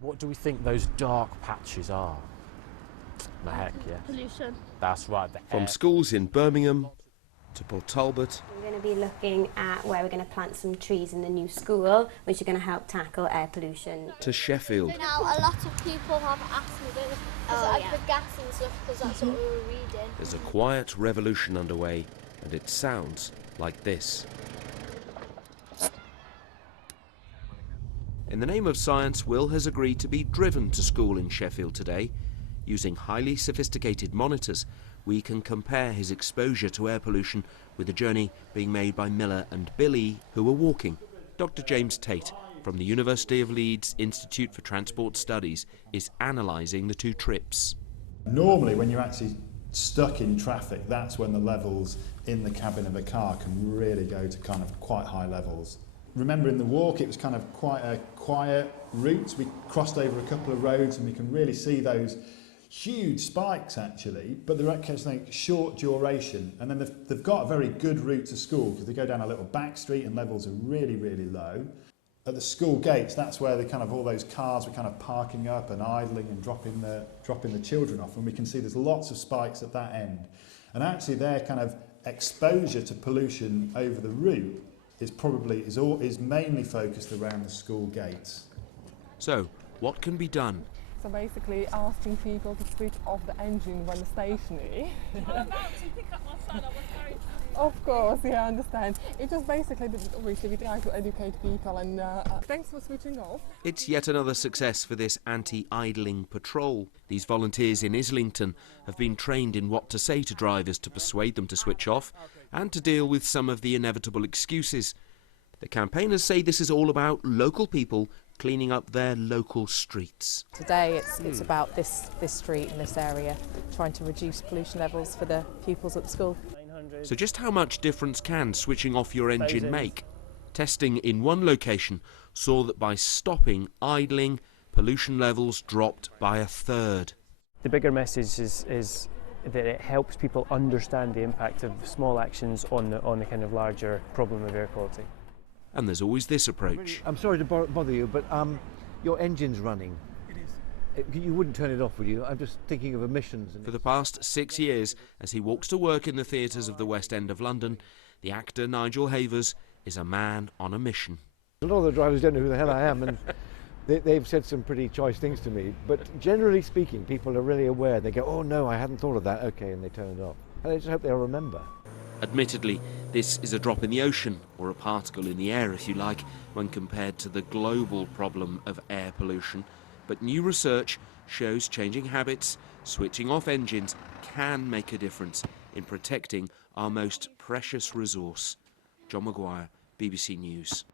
What do we think those dark patches are? The heck, yeah. Pollution. That's right. From schools in Birmingham to Port Talbot. We're going to be looking at where we're going to plant some trees in the new school, which are going to help tackle air pollution. To Sheffield. Now, a lot of people have asked me, the gas and stuff, because that's what we were reading. There's a quiet revolution underway, and it sounds like this. In the name of science, Will has agreed to be driven to school in Sheffield today. Using highly sophisticated monitors, we can compare his exposure to air pollution with the journey being made by Miller and Billy, who were walking. Dr. James Tate from the University of Leeds Institute for Transport Studies is analysing the two trips. Normally, when you're actually stuck in traffic, that's when the levels in the cabin of a car can really go to kind of quite high levels. Remember, in the walk, it was kind of quite a quiet route. We crossed over a couple of roads and we can really see those huge spikes actually, but they're actually short duration. And then they've got a very good route to school because they go down a little back street and levels are really, really low. At the school gates, that's where all those cars were kind of parking up and idling and dropping the children off. And we can see there's lots of spikes at that end. And actually their kind of exposure to pollution over the route is mainly focused around the school gates. So, what can be done? So basically asking people to switch off the engine when stationary. Of course, yeah, I understand. It just basically, obviously we try to educate people and thanks for switching off. It's yet another success for this anti-idling patrol. These volunteers in Islington have been trained in what to say to drivers to persuade them to switch off and to deal with some of the inevitable excuses. The campaigners say this is all about local people cleaning up their local streets. Today it's about this street and this area, trying to reduce pollution levels for the pupils at the school. So just how much difference can switching off your engine make? Testing in one location saw that by stopping idling, pollution levels dropped by a third. The bigger message is that it helps people understand the impact of small actions on the kind of larger problem of air quality. And there's always this approach. I'm sorry to bother you, but your engine's running. It is. You wouldn't turn it off, would you? I'm just thinking of emissions. For the past 6 years, as he walks to work in the theatres of the West End of London, the actor Nigel Havers is a man on a mission. A lot of the drivers don't know who the hell I am, and they've said some pretty choice things to me. But generally speaking, people are really aware. They go, oh no, I hadn't thought of that, okay, and they turn it off. And I just hope they'll remember. Admittedly, this is a drop in the ocean, or a particle in the air if you like, when compared to the global problem of air pollution. But new research shows changing habits, switching off engines, can make a difference in protecting our most precious resource. John Maguire, BBC News.